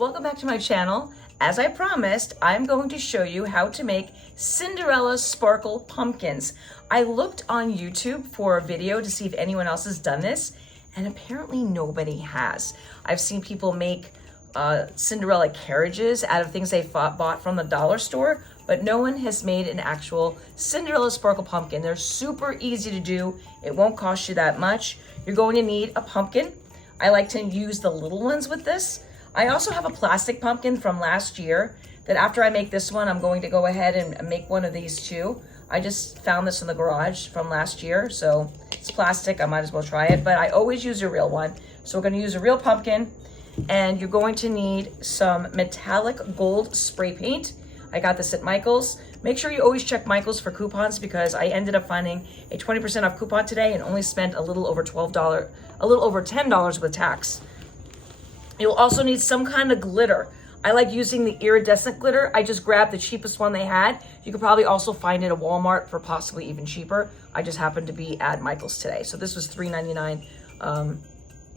Welcome back to my channel. As I promised, I'm going to show you how to make Cinderella sparkle pumpkins. I looked on YouTube for a video to see if anyone else has done this, and apparently nobody has. I've seen people make Cinderella carriages out of things they bought from the dollar store, but no one has made an actual Cinderella sparkle pumpkin. They're super easy to do. It won't cost you that much. You're going to need a pumpkin. I like to use the little ones with this. I also have a plastic pumpkin from last year that after I make this one, I'm going to go ahead and make one of these too. I just found this in the garage from last year, so it's plastic. I might as well try it, but I always use a real one. So we're going to use a real pumpkin, and you're going to need some metallic gold spray paint. I got this at Michael's. Make sure you always check Michael's for coupons because I ended up finding a 20% off coupon today and only spent a little over $10 with tax. You'll also need some kind of glitter. I like using the iridescent glitter. I just grabbed the cheapest one they had. You could probably also find it at Walmart for possibly even cheaper. I just happened to be at Michael's today. So this was $3.99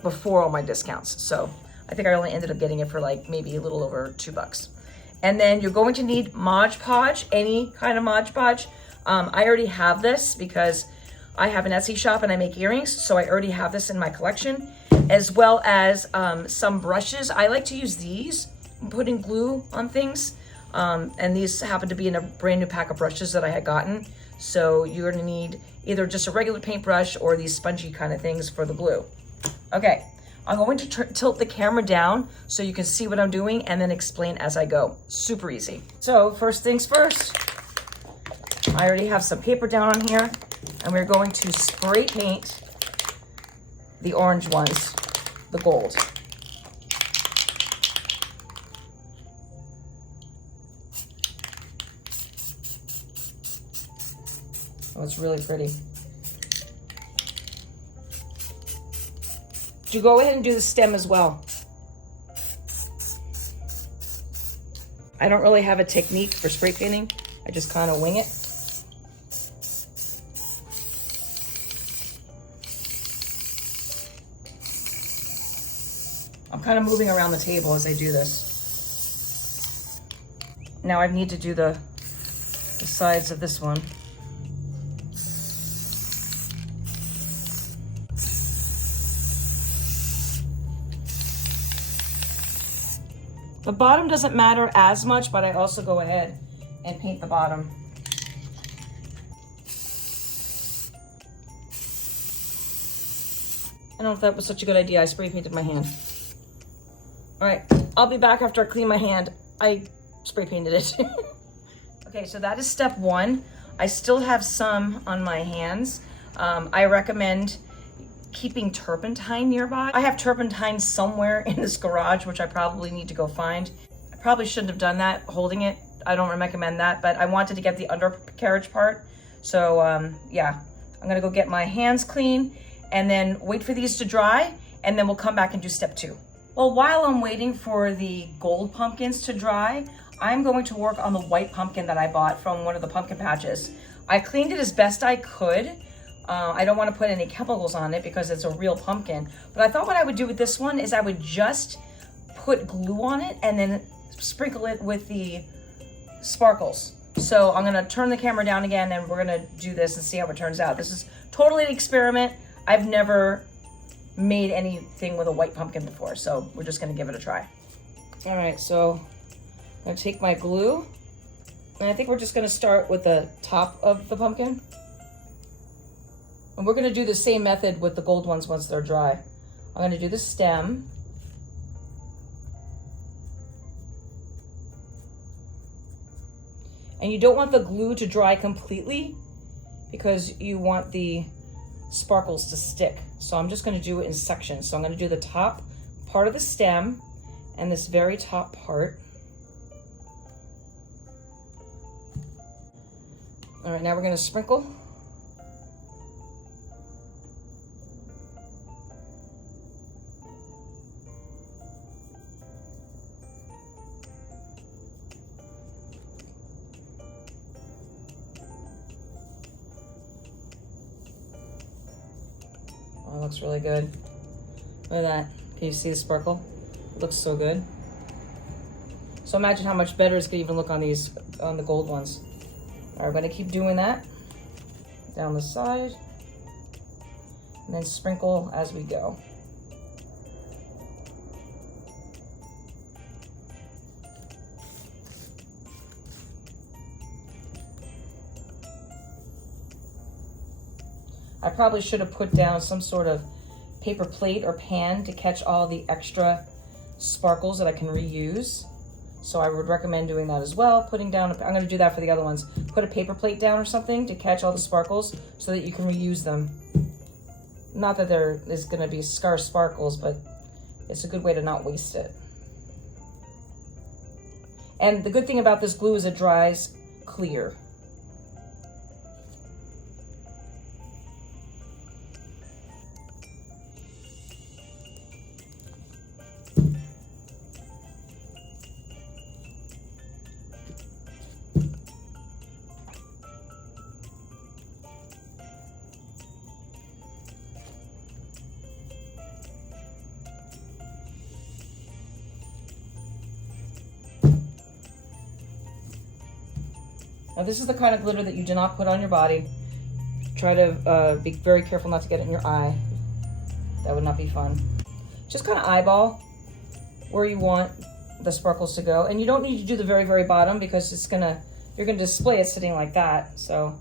before all my discounts. So I think I only ended up getting it for like maybe a little over $2. And then you're going to need Mod Podge, any kind of Mod Podge. I already have this because I have an Etsy shop and I make earrings. So I already have this in my collection, as well as some brushes. I like to use these, putting glue on things. And these happen to be in a brand new pack of brushes that I had gotten. So you're gonna need either just a regular paintbrush or these spongy kind of things for the glue. Okay, I'm going to tilt the camera down so you can see what I'm doing and then explain as I go. Super easy. So first things first, I already have some paper down on here, and we're going to spray paint the orange ones, the gold. Oh, it's really pretty. You go ahead and do the stem as well. I don't really have a technique for spray painting. I just kind of wing it. I'm kind of moving around the table as I do this. Now I need to do the sides of this one. The bottom doesn't matter as much, but I also go ahead and paint the bottom. I don't know if that was such a good idea. I spray painted my hand. All right, I'll be back after I clean my hand. I spray painted it. Okay, so that is step one. I still have some on my hands. I recommend keeping turpentine nearby. I have turpentine somewhere in this garage, which I probably need to go find. I probably shouldn't have done that, holding it. I don't recommend that, but I wanted to get the undercarriage part. So yeah, I'm gonna go get my hands clean and then wait for these to dry, and then we'll come back and do step two. Well, while I'm waiting for the gold pumpkins to dry, I'm going to work on the white pumpkin that I bought from one of the pumpkin patches. I cleaned it as best I could. I don't want to put any chemicals on it because it's a real pumpkin. But I thought what I would do with this one is I would just put glue on it and then sprinkle it with the sparkles. So I'm going to turn the camera down again and we're going to do this and see how it turns out. This is totally an experiment. I've never made anything with a white pumpkin before, so we're just going to give it a try. All right, so I'm going to take my glue, and I think we're just going to start with the top of the pumpkin. And we're going to do the same method with the gold ones once they're dry. I'm going to do the stem. And you don't want the glue to dry completely because you want the sparkles to stick. So I'm just going to do it in sections. So I'm going to do the top part of the stem and this very top part. All right, now we're going to sprinkle. Oh, it looks really good. Look at that. Can you see the sparkle? It looks so good. So imagine how much better it's gonna even look on these, on the gold ones. All right, we're gonna keep doing that down the side, and then sprinkle as we go. I probably should have put down some sort of paper plate or pan to catch all the extra sparkles that I can reuse. So I would recommend doing that as well. Putting down, I'm gonna do that for the other ones. Put a paper plate down or something to catch all the sparkles so that you can reuse them. Not that there is gonna be scarce sparkles, but it's a good way to not waste it. And the good thing about this glue is it dries clear. Now this is the kind of glitter that you do not put on your body. Try to be very careful not to get it in your eye. That would not be fun. Just kind of eyeball where you want the sparkles to go. And you don't need to do the very, very bottom because you're gonna display it sitting like that. So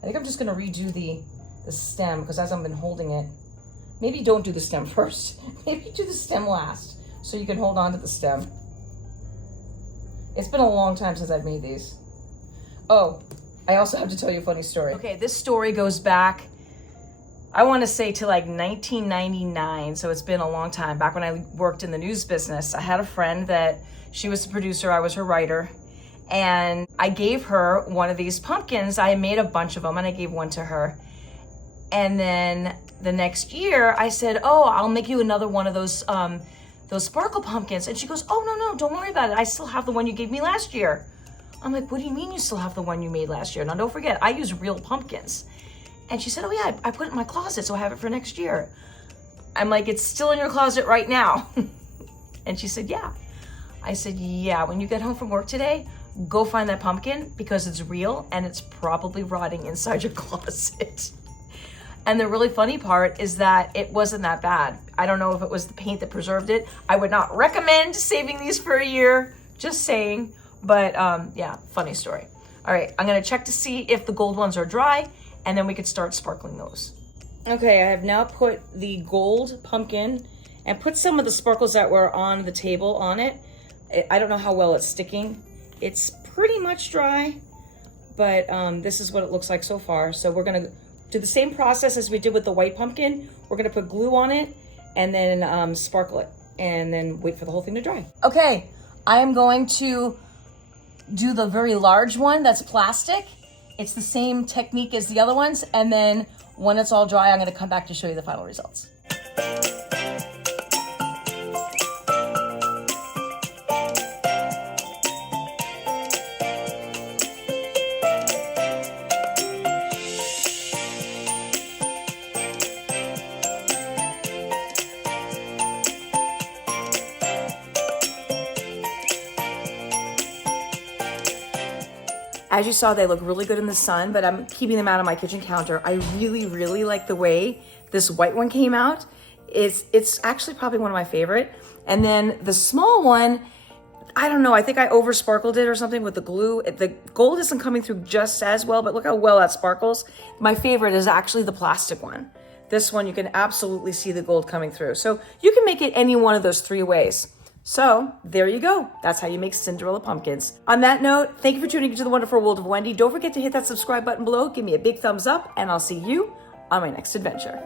I think I'm just gonna redo the stem because as I've been holding it, maybe don't do the stem first. Maybe do the stem last so you can hold on to the stem. It's been a long time since I've made these. Oh, I also have to tell you a funny story. Okay, this story goes back, I want to say to like 1999, so it's been a long time. Back when I worked in the news business, I had a friend that she was the producer, I was her writer, and I gave her one of these pumpkins. I made a bunch of them and I gave one to her. And then the next year I said, oh, I'll make you another one of those sparkle pumpkins. And she goes, oh, no, don't worry about it. I still have the one you gave me last year. I'm like, what do you mean you still have the one you made last year? Now, don't forget, I use real pumpkins. And she said, oh yeah, I put it in my closet, so I have it for next year. I'm like, it's still in your closet right now. And she said, yeah. I said, yeah, when you get home from work today, go find that pumpkin because it's real and it's probably rotting inside your closet. And the really funny part is that it wasn't that bad. I don't know if it was the paint that preserved it. I would not recommend saving these for a year, just saying. But yeah, funny story. All right, I'm gonna check to see if the gold ones are dry and then we could start sparkling those. Okay, I have now put the gold pumpkin and put some of the sparkles that were on the table on it. I don't know how well it's sticking. It's pretty much dry, but this is what it looks like so far. So we're gonna do the same process as we did with the white pumpkin. We're gonna put glue on it and then sparkle it and then wait for the whole thing to dry. Okay, I am going to do the very large one that's plastic. It's the same technique as the other ones. And then when it's all dry, I'm gonna come back to show you the final results. As you saw, they look really good in the sun, but I'm keeping them out on my kitchen counter. I really, really like the way this white one came out. It's actually probably one of my favorite. And then the small one, I don't know, I think I over sparkled it or something with the glue. The gold isn't coming through just as well, but look how well that sparkles. My favorite is actually the plastic one. This one, you can absolutely see the gold coming through. So you can make it any one of those three ways. So there you go. That's how you make Cinderella pumpkins. On that note, thank you for tuning into the wonderful world of Wendy. Don't forget to hit that subscribe button below. Give me a big thumbs up and I'll see you on my next adventure.